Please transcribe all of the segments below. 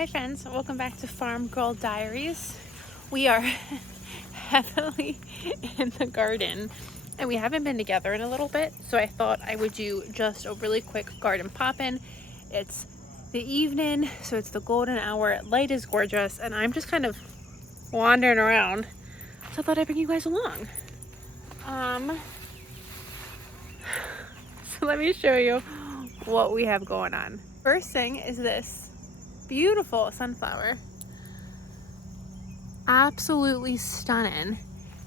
Hi friends, welcome back to Farm Girl Diaries. We are heavily in the garden and we haven't been together in a little bit, so I thought I would do just a really quick garden pop-in. It's the evening, so it's the golden hour, light is gorgeous, and I'm just kind of wandering around, so I thought I'd bring you guys along. So let me show you what we have going on. First thing is this beautiful sunflower. Absolutely stunning.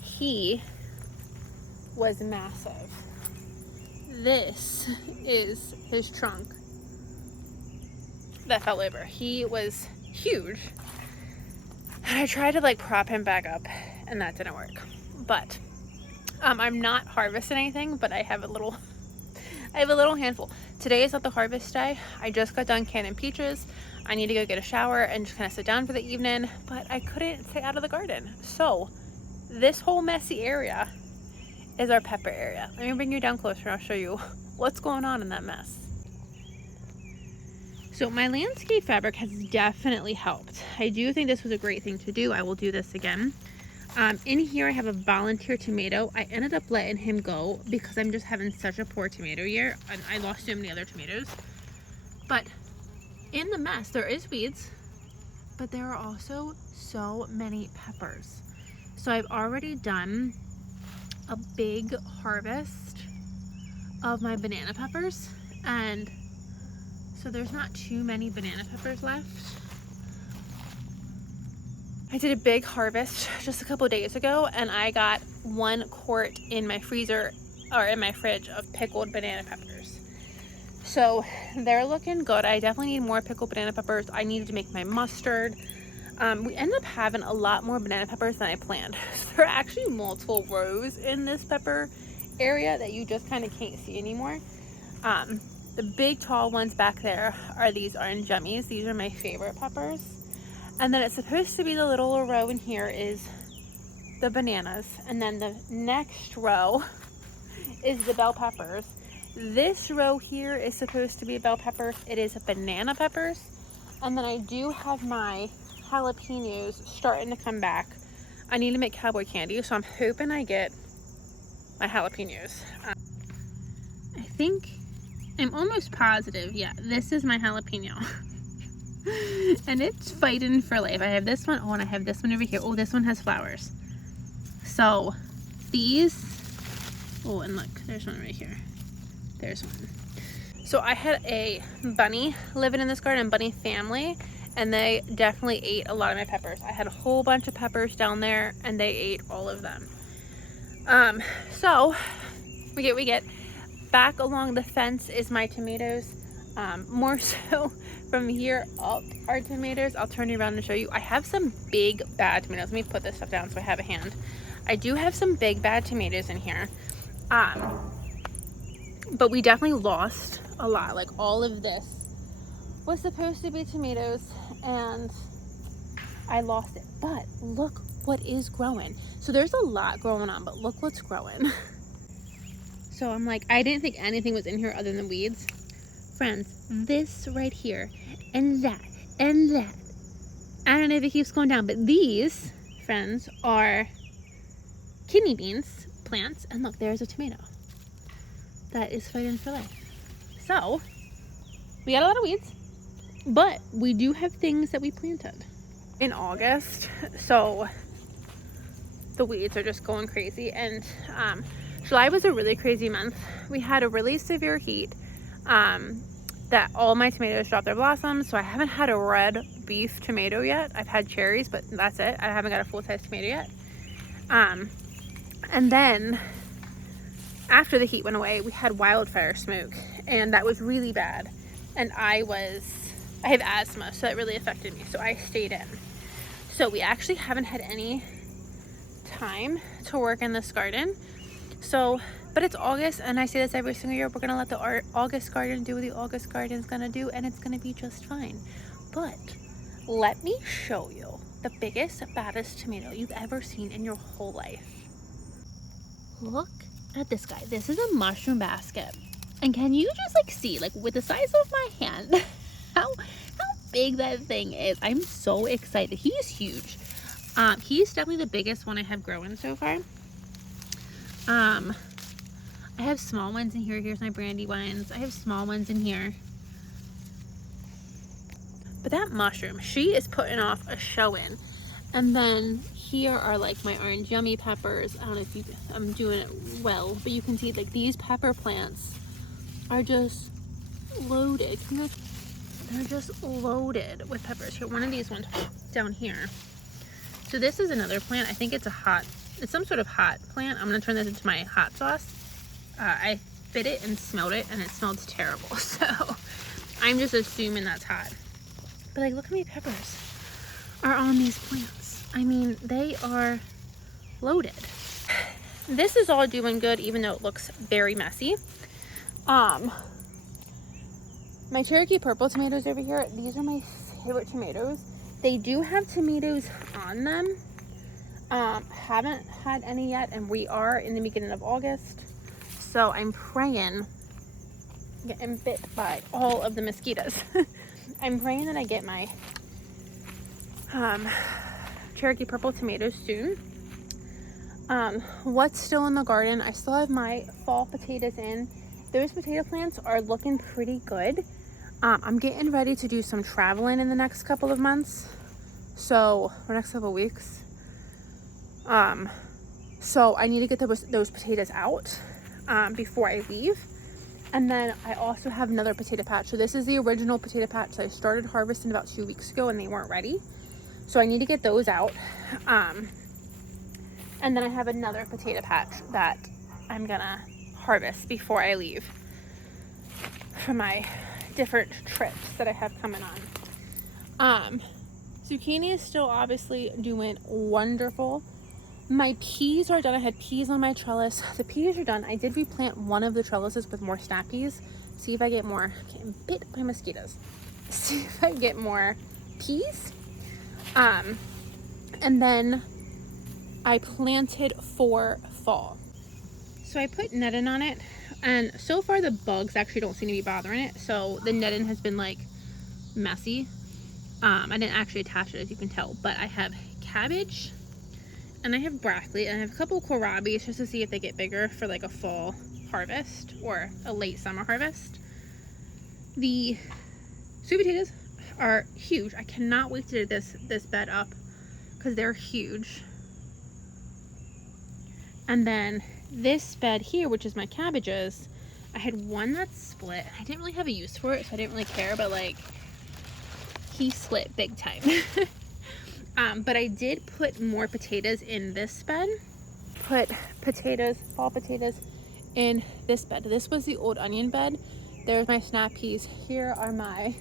He was massive. This is his trunk that fell over. He was huge. And I tried to prop him back up and that didn't work. But I'm not harvesting anything, but I have a little handful. Today is not the harvest day. I just got done canning peaches. I need to go get a shower and just kind of sit down for the evening, but I couldn't stay out of the garden. So this whole messy area is our pepper area. Let me bring you down closer and I'll show you what's going on in that mess. So my landscape fabric has definitely helped. I do think this was a great thing to do. I will do this again. In here I have a volunteer tomato. I ended up letting him go because I'm just having such a poor tomato year and I lost so many other tomatoes. But in the mess there is weeds, but there are also so many peppers. So I've already done a big harvest of my banana peppers, and so there's not too many banana peppers left. I did a big harvest just a couple of days ago and I got 1 quart in my freezer or in my fridge of pickled banana peppers. So they're looking good. I definitely need more pickled banana peppers. I needed to make my mustard. We ended up having a lot more banana peppers than I planned. So there are actually multiple rows in this pepper area that you just kind of can't see anymore. The big tall ones back there are these orange jummies. These are my favorite peppers. And then it's supposed to be the little row in here is the bananas. And then the next row is the bell peppers. This row here is supposed to be bell peppers. It is banana peppers. And then I do have my jalapenos starting to come back. I need to make cowboy candy, so I'm hoping I get my jalapenos. I'm almost positive, yeah, this is my jalapeno. And it's fighting for life. I have this one. Oh, and I have this one over here. Oh, this one has flowers. So these, oh, and look, there's one right here. There's one. So I had a bunny living in this garden, bunny family, and they definitely ate a lot of my peppers. I had a whole bunch of peppers down there and they ate all of them. So we get back along the fence is my tomatoes. More so from here up are tomatoes. I'll turn you around and show you. I have some big bad tomatoes. Let me put this stuff down so I have a hand. I do have some big bad tomatoes in here. But we definitely lost a lot. Like all of this was supposed to be tomatoes and I lost it. But look what is growing. So there's a lot growing on, but look what's growing. So I'm like, I didn't think anything was in here other than weeds. Friends, this right here and that and that. I don't know if it keeps going down, but these, friends, are kidney beans plants. And look, there's a tomato that is fighting for life. So we got a lot of weeds, but we do have things that we planted in August. So the weeds are just going crazy. And July was a really crazy month. We had a really severe heat. That all my tomatoes dropped their blossoms, so I haven't had a red beef tomato yet. I've had cherries, but that's it. I haven't got a full-size tomato yet. And then after the heat went away, we had wildfire smoke, and that was really bad. And I have asthma, so that really affected me, so I stayed in. So we actually haven't had any time to work in this garden. So, but it's August, and I say this every single year, we're gonna let the August garden do what the August garden's gonna do, and it's gonna be just fine. But let me show you the biggest, baddest tomato you've ever seen in your whole life. Look at this guy. This is a mushroom basket. And can you just see, with the size of my hand, how big that thing is. I'm so excited. He's huge. He's definitely the biggest one I have growing so far. I have small ones in here. Here's my brandy ones. I have small ones in here. But that mushroom, she is putting off a showing. And then here are like my orange yummy peppers. I don't know if I'm doing it well, but you can see like these pepper plants are just loaded. They're just loaded with peppers. Here, one of these ones down here. So this is another plant. I think it's some sort of hot plant. I'm gonna turn this into my hot sauce. I bit it and smelled it, and it smelled terrible. So I'm just assuming that's hot. But like, look how many peppers are on these plants. I mean, they are loaded. This is all doing good, even though it looks very messy. My Cherokee purple tomatoes over here, these are my favorite tomatoes. They do have tomatoes on them. Haven't had any yet, and we are in the beginning of August. So I'm praying, getting bit by all of the mosquitoes. I'm praying that I get my Cherokee purple tomatoes soon. What's still in the garden? I still have my fall potatoes in. Those potato plants are looking pretty good. I'm getting ready to do some traveling in the next couple of months. So, or next couple of weeks. So I need to get those potatoes out before I leave. And then I also have another potato patch. So this is the original potato patch that I started harvesting about 2 weeks ago, and they weren't ready. So I need to get those out. And then I have another potato patch that I'm gonna harvest before I leave for my different trips that I have coming on. Zucchini is still obviously doing wonderful. My peas are done. I had peas on my trellis. The peas are done. I did replant one of the trellises with more snap peas. See if I get more. Getting bit by mosquitoes. See if I get more peas. And then I planted for fall. So I put netting on it, and so far the bugs actually don't seem to be bothering it. So the netting has been like messy. I didn't actually attach it, as you can tell, but I have cabbage and I have broccoli and I have a couple kohlrabi just to see if they get bigger for like a fall harvest or a late summer harvest. The sweet potatoes are huge. I cannot wait to do this bed up because they're huge. And then this bed here, which is my cabbages, I had one that split. I didn't really have a use for it, so I didn't really care, but like, he split big time. But I did put more potatoes in this bed. Put potatoes, fall potatoes, in this bed. This was the old onion bed. There's my snap peas. Here are my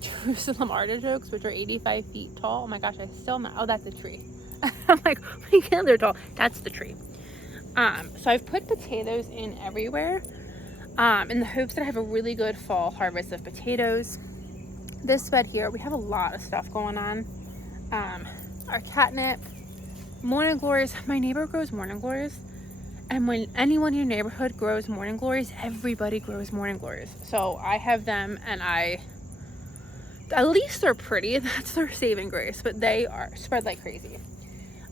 Jerusalem artichokes, which are 85 feet tall. Oh my gosh, I still not. Oh, that's a tree. I'm like, we can't, they're tall. That's the tree. So I've put potatoes in everywhere, in the hopes that I have a really good fall harvest of potatoes. This bed here, we have a lot of stuff going on. Our catnip, morning glories. My neighbor grows morning glories, and when anyone in your neighborhood grows morning glories, everybody grows morning glories. So I have them, and at least they're pretty. That's their saving grace, but they are spread like crazy.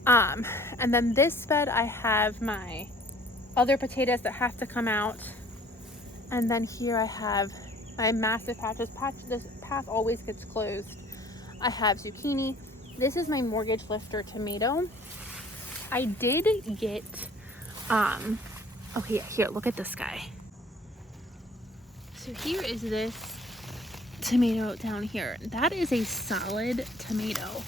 And then this bed, I have my other potatoes that have to come out. And then here I have my massive patches. This path always gets closed. I have zucchini. This is my mortgage lifter tomato. I did get, okay, here, look at this guy. So here is this tomato down here. That is a solid tomato.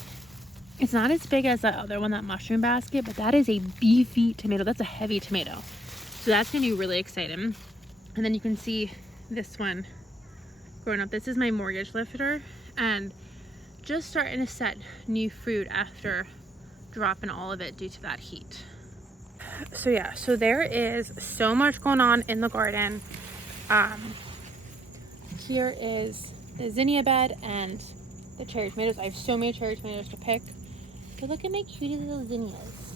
It's not as big as that other one, that mushroom basket, but that is a beefy tomato. That's a heavy tomato. So that's gonna be really exciting. And then you can see this one growing up. This is my mortgage lifter, and just starting to set new fruit after dropping all of it due to that heat. So yeah, so there is so much going on in the garden. Here is the zinnia bed and the cherry tomatoes. I have so many cherry tomatoes to pick. But look at my cutie little zinnias.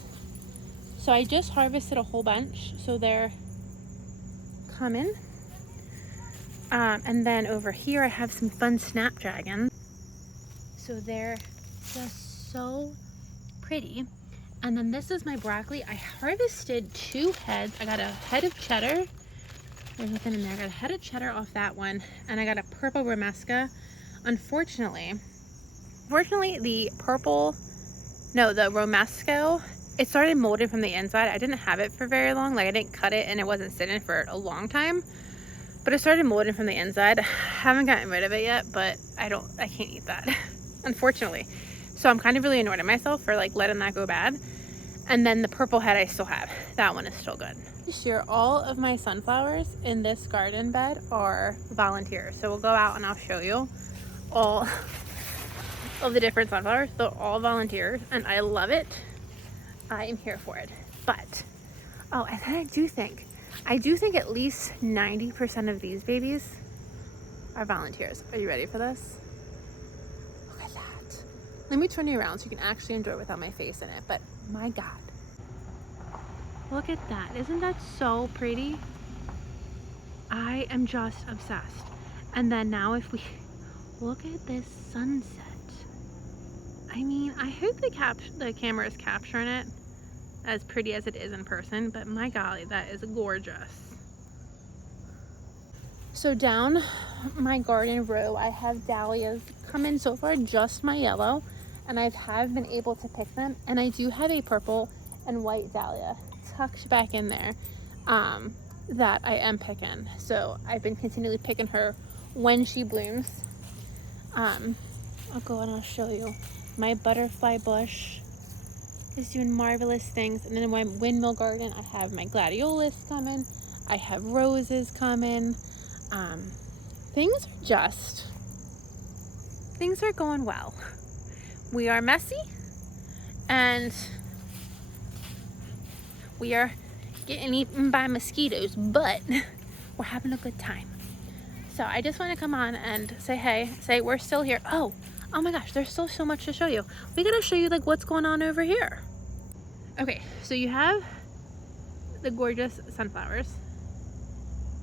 So I just harvested a whole bunch, so they're coming. And then over here I have some fun snapdragons. So they're just so pretty. And then this is my broccoli. I harvested 2 heads. I got a head of cheddar. There's nothing in there. I got a head of cheddar off that one. And I got a purple romesca. Unfortunately, the romesco, it started molding from the inside. I didn't have it for very long. Like, I didn't cut it and it wasn't sitting for a long time. But it started molding from the inside. I haven't gotten rid of it yet, but I can't eat that, unfortunately. So I'm kind of really annoyed at myself for like letting that go bad. And then the purple head I still have. That one is still good. This year, all of my sunflowers in this garden bed are volunteers. So we'll go out and I'll show you all of the different sunflowers. They're all volunteers and I love it. I am here for it. But, oh, and then I do think at least 90% of these babies are volunteers. Are you ready for this? Look at that. Let me turn you around so you can actually enjoy it without my face in it. But my God. Look at that. Isn't that so pretty? I am just obsessed. And then now if we look at this sunset. I mean, I hope the camera is capturing it as pretty as it is in person, but my golly, that is gorgeous. So down my garden row, I have dahlias come in so far, just my yellow, and I have been able to pick them. And I do have a purple and white dahlia tucked back in there that I am picking. So I've been continually picking her when she blooms. I'll go and I'll show you. My butterfly bush is doing marvelous things. And then in my windmill garden, I have my gladiolus coming. I have roses coming. Things are going well. We are messy and we are getting eaten by mosquitoes, but we're having a good time. So I just want to come on and say hey, say we're still here. Oh my gosh, there's still so much to show you. We gotta show you like what's going on over here. Okay, so you have the gorgeous sunflowers.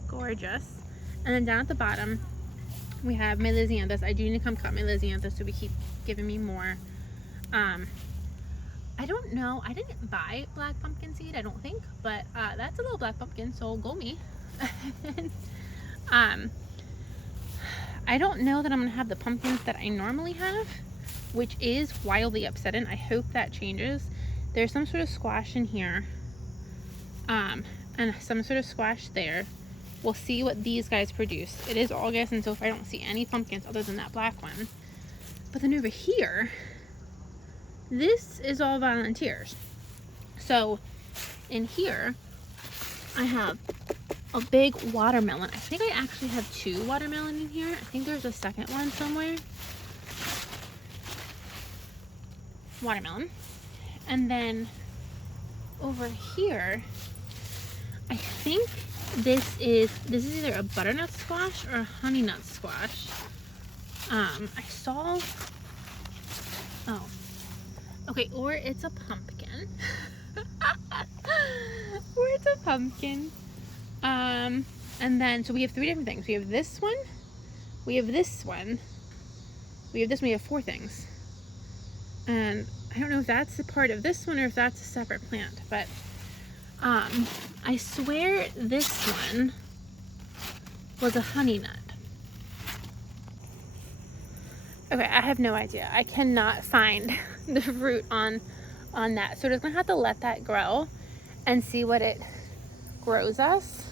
Gorgeous. And then down at the bottom, we have my lysianthus. I do need to come cut my lysianthus so we keep giving me more. I don't know. I didn't buy black pumpkin seed, I don't think, but that's a little black pumpkin, so go me. I don't know that I'm gonna have the pumpkins that I normally have, which is wildly upsetting. I hope that changes. There's some sort of squash in here, and some sort of squash there. We'll see what these guys produce. It is August, and so far I don't see any pumpkins other than that black one. But then over here, this is all volunteers. So in here, I have a big watermelon. I think I actually have 2 watermelon in here. I think there's a second one somewhere. Watermelon. And then over here, I think this is either a butternut squash or a honey nut squash. I saw, oh, okay, or it's a pumpkin. Or it's a pumpkin. And then, so we have 3 different things. We have this one, we have this one, we have this one, we have 4 things. And I don't know if that's a part of this one or if that's a separate plant, but I swear this one was a honey nut. Okay, I have no idea. I cannot find the fruit on that. So we're just gonna have to let that grow and see what it grows us.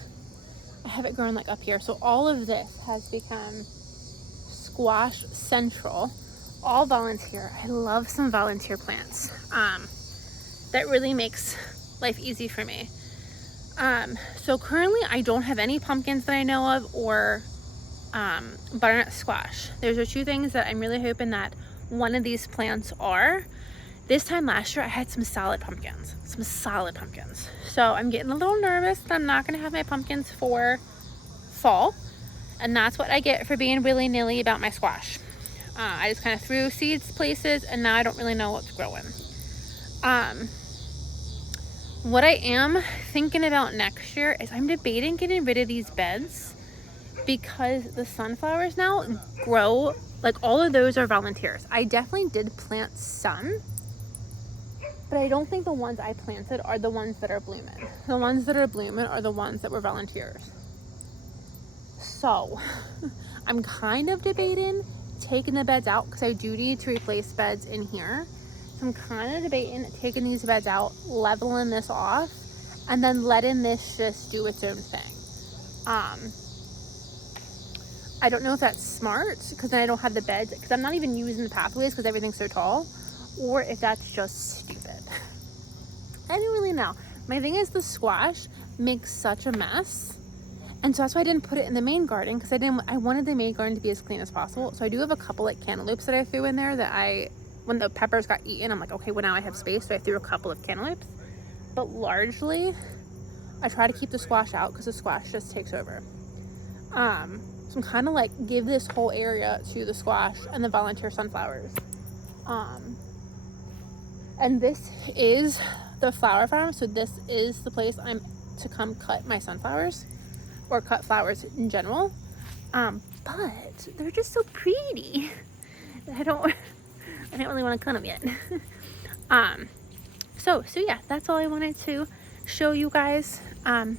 I have it grown like up here. So all of this has become squash central, all volunteer. I love some volunteer plants. That really makes life easy for me. So currently I don't have any pumpkins that I know of, or butternut squash. Those are 2 things that I'm really hoping that one of these plants are. This time last year I had some solid pumpkins. So I'm getting a little nervous that I'm not gonna have my pumpkins for fall, and that's what I get for being willy-nilly about my squash. I just kind of threw seeds places and now I don't really know what's growing. What I am thinking about next year is I'm debating getting rid of these beds because the sunflowers now grow, like all of those are volunteers. I definitely did plant some, but I don't think the ones I planted are the ones that are blooming. The ones that are blooming are the ones that were volunteers. So I'm kind of debating taking the beds out because I do need to replace beds in here. So I'm kind of debating taking these beds out, leveling this off, and then letting this just do its own thing. I don't know if that's smart because then I don't have the beds, because I'm not even using the pathways because everything's so tall, or if that's just stupid. I don't really know. My thing is the squash makes such a mess, and so that's why I didn't put it in the main garden, because I wanted the main garden to be as clean as possible. So I do have a couple like cantaloupes that I threw in there that when the peppers got eaten, I'm like, okay, well now I have space, so I threw a couple of cantaloupes. But largely, I try to keep the squash out because the squash just takes over. So I'm kind of like give this whole area to the squash and the volunteer sunflowers. And this is the flower farm, so this is the place I'm to come cut my sunflowers or cut flowers in general. But they're just so pretty. I don't really want to cut them yet. So yeah, that's all I wanted to show you guys. Let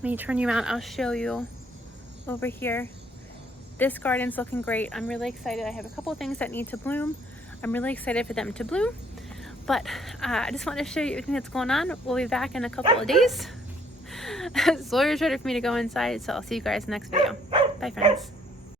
me turn you around. I'll show you over here. This garden's looking great. I'm really excited. I have a couple of things that need to bloom. I'm really excited for them to bloom. But I just wanted to show you everything that's going on. We'll be back in a couple of days. Sawyer's ready for me to go inside, so I'll see you guys in the next video. Bye, friends.